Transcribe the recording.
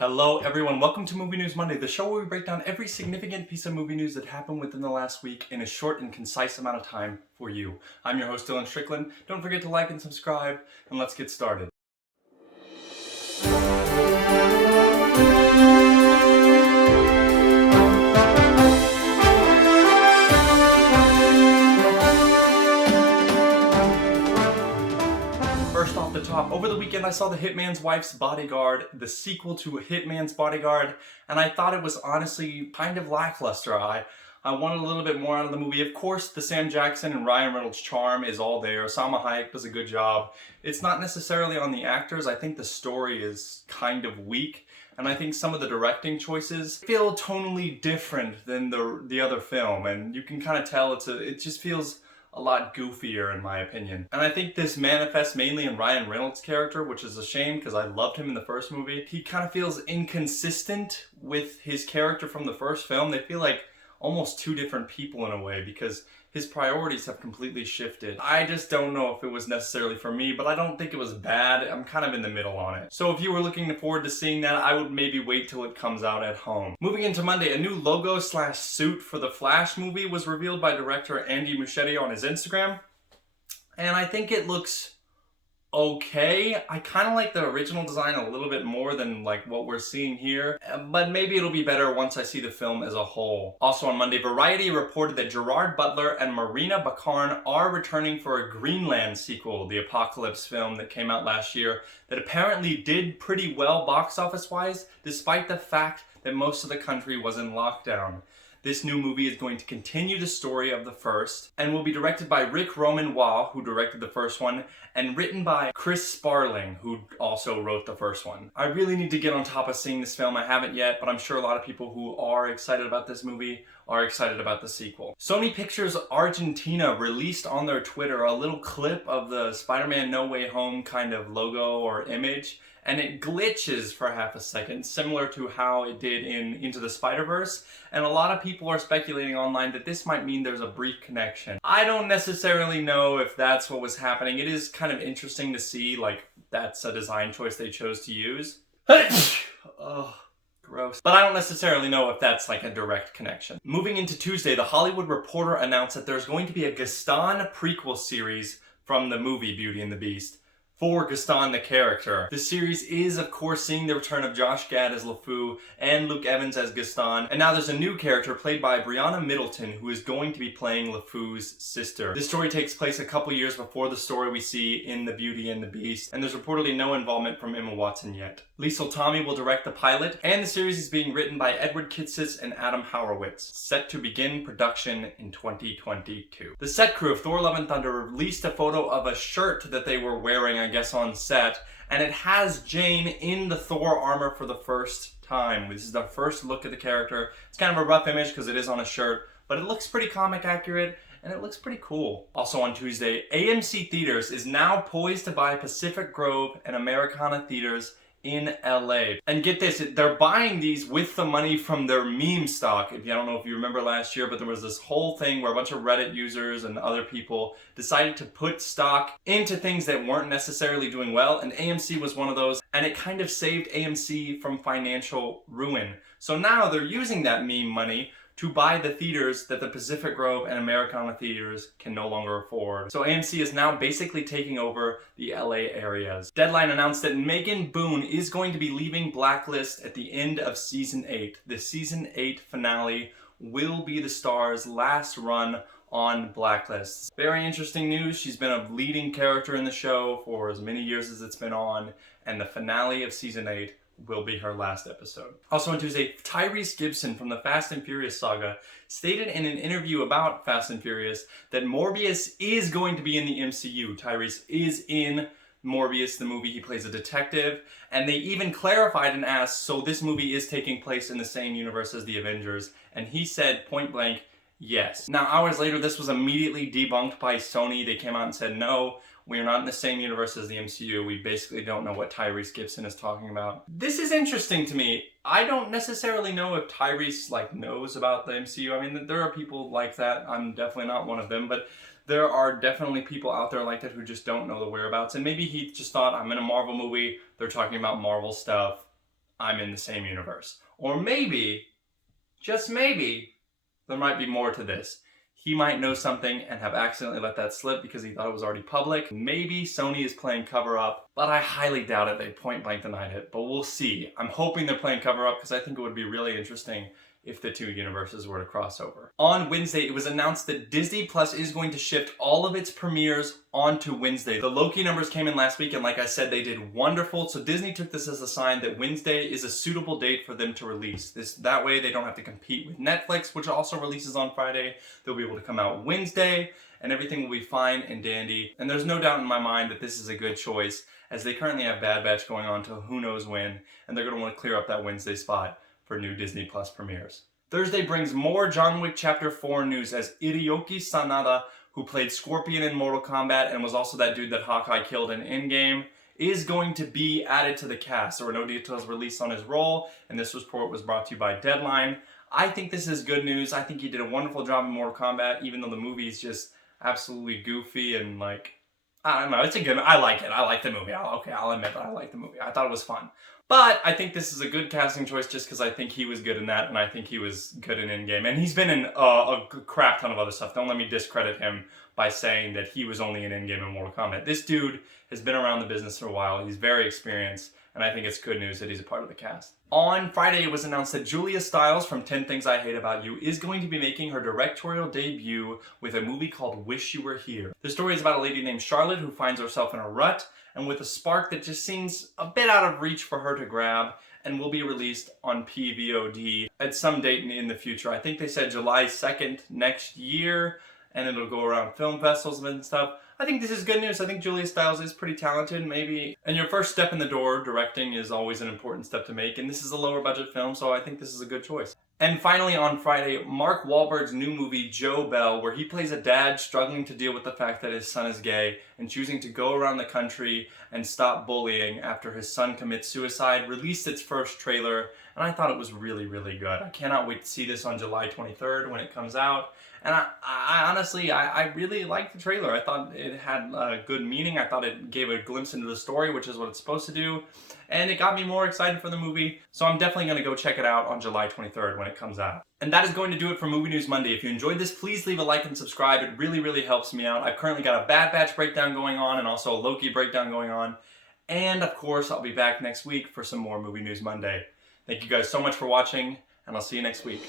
Hello everyone, welcome to Movie News Monday, the show where we break down every significant piece of movie news that happened within the last week in a short and concise amount of time for you. I'm your host Dylan Strickland. Don't forget to like and subscribe, and let's get started. First off the top, over the weekend I saw the Hitman's Wife's Bodyguard, the sequel to Hitman's Bodyguard, and I thought it was honestly kind of lackluster. I wanted a little bit more out of the movie. Of course, the Sam Jackson and Ryan Reynolds charm is all there. Salma Hayek does a good job. It's not necessarily on the actors. I think the story is kind of weak, and I think some of the directing choices feel tonally different than the other film, and you can kind of tell it just feels a lot goofier in my opinion. And I think this manifests mainly in Ryan Reynolds' character, which is a shame because I loved him in the first movie. He kind of feels inconsistent with his character from the first film. They feel like almost two different people in a way because his priorities have completely shifted. I just don't know if it was necessarily for me, but I don't think it was bad. I'm kind of in the middle on it. So if you were looking forward to seeing that, I would maybe wait till it comes out at home. Moving into Monday, a new logo/suit for the Flash movie was revealed by director Andy Muschietti on his Instagram. And I think it looks okay. I kind of like the original design a little bit more than like what we're seeing here, but maybe it'll be better once I see the film as a whole. Also on Monday, Variety reported that Gerard Butler and Marina Baccarin are returning for a Greenland sequel, the apocalypse film that came out last year that apparently did pretty well box office wise, despite the fact that most of the country was in lockdown. This new movie is going to continue the story of the first and will be directed by Rick Roman Waugh, who directed the first one, and written by Chris Sparling, who also wrote the first one. I really need to get on top of seeing this film. I haven't yet, but I'm sure a lot of people who are excited about this movie are excited about the sequel. Sony Pictures Argentina released on their Twitter a little clip of the Spiderman No Way Home kind of logo or image, and it glitches for half a second, similar to how it did in Into the Spider-Verse, and a lot of people are speculating online that this might mean there's a brief connection. I don't necessarily know if that's what was happening. It is kind of interesting to see, like, that's a design choice they chose to use. Oh, gross. But I don't necessarily know if that's like a direct connection. Moving into Tuesday, The Hollywood Reporter announced that there's going to be a Gaston Prequel series from the movie Beauty and the Beast for Gaston the character. The series is, of course, seeing the return of Josh Gad as LeFou and Luke Evans as Gaston, and now there's a new character played by Brianna Middleton who is going to be playing LeFou's sister. This story takes place a couple years before the story we see in The Beauty and the Beast, and there's reportedly no involvement from Emma Watson yet. Liesl Tommy will direct the pilot, and the series is being written by Edward Kitsis and Adam Horowitz, set to begin production in 2022. The set crew of Thor Love and Thunder released a photo of a shirt that they were wearing, I guess, on set, and it has Jane in the Thor armor for the first time. This is the first look at the character. It's kind of a rough image because it is on a shirt, but it looks pretty comic accurate and it looks pretty cool. Also on Tuesday, AMC Theaters is now poised to buy Pacific Grove and Americana Theaters in LA. And get this, they're buying these with the money from their meme stock. I don't know if you remember last year, but there was this whole thing where a bunch of Reddit users and other people decided to put stock into things that weren't necessarily doing well, and AMC was one of those, and it kind of saved AMC from financial ruin. So now they're using that meme money to buy the theaters that the Pacific Grove and Americana Theaters can no longer afford. So AMC is now basically taking over the LA areas. Deadline announced that Megan Boone is going to be leaving Blacklist at the end of Season 8. The Season 8 finale will be the star's last run on Blacklist. Very interesting news. She's been a leading character in the show for as many years as it's been on, and the finale of Season 8 will be her last episode. Also on Tuesday, Tyrese Gibson from the Fast and Furious saga stated in an interview about Fast and Furious that Morbius is going to be in the MCU. Tyrese is in Morbius, the movie. He plays a detective, and they even clarified and asked, so this movie is taking place in the same universe as the Avengers, and he said point blank, yes. Now, hours later, this was immediately debunked by Sony. They came out and said, no, we are not in the same universe as the MCU. We basically don't know what Tyrese Gibson is talking about. This is interesting to me. I don't necessarily know if Tyrese knows about the MCU. I mean, there are people like that. I'm definitely not one of them, but there are definitely people out there like that who just don't know the whereabouts. And maybe he just thought, I'm in a Marvel movie. They're talking about Marvel stuff. I'm in the same universe. Or maybe, just maybe, there might be more to this. He might know something and have accidentally let that slip because he thought it was already public. Maybe Sony is playing cover up, but I highly doubt it. They point blank denied it, but we'll see. I'm hoping they're playing cover up because I think it would be really interesting if the two universes were to cross over. On Wednesday, it was announced that Disney Plus is going to shift all of its premieres onto Wednesday. The Loki numbers came in last week, and like I said, they did wonderful. So Disney took this as a sign that Wednesday is a suitable date for them to release. That way they don't have to compete with Netflix, which also releases on Friday. They'll be able to come out Wednesday, and everything will be fine and dandy. And there's no doubt in my mind that this is a good choice, as they currently have Bad Batch going on till who knows when, and they're gonna want to clear up that Wednesday spot for new Disney Plus premieres. Thursday brings more John Wick Chapter 4 news, as Hideyoki Sanada, who played Scorpion in Mortal Kombat and was also that dude that Hawkeye killed in Endgame, is going to be added to the cast. There were no details released on his role, and this report was brought to you by Deadline. I think this is good news. I think he did a wonderful job in Mortal Kombat, even though the movie is just absolutely goofy and like, I don't know, it's a good, I like it. I like the movie. I'll admit that I like the movie. I thought it was fun. But I think this is a good casting choice just because I think he was good in that, and I think he was good in Endgame. And he's been in a crap ton of other stuff. Don't let me discredit him by saying that he was only in Endgame and Mortal Kombat. This dude has been around the business for a while. He's very experienced, and I think it's good news that he's a part of the cast. On Friday, it was announced that Julia Stiles from 10 Things I Hate About You is going to be making her directorial debut with a movie called Wish You Were Here. The story is about a lady named Charlotte who finds herself in a rut and with a spark that just seems a bit out of reach for her to grab, and will be released on PVOD at some date in the future. I think they said July 2nd next year, and it'll go around film festivals and stuff. I think this is good news. I think Julia Stiles is pretty talented, maybe. And your first step in the door, directing, is always an important step to make, and this is a lower budget film, so I think this is a good choice. And finally on Friday, Mark Wahlberg's new movie, Joe Bell, where he plays a dad struggling to deal with the fact that his son is gay and choosing to go around the country and stop bullying after his son commits suicide, released its first trailer, and I thought it was really, really good. I cannot wait to see this on July 23rd when it comes out. And I honestly, I really liked the trailer. I thought it had good meaning. I thought it gave a glimpse into the story, which is what it's supposed to do. And it got me more excited for the movie. So I'm definitely going to go check it out on July 23rd when it comes out. And that is going to do it for Movie News Monday. If you enjoyed this, please leave a like and subscribe. It really, really helps me out. I've currently got a Bad Batch breakdown going on and also a Loki breakdown going on. And of course, I'll be back next week for some more Movie News Monday. Thank you guys so much for watching, and I'll see you next week.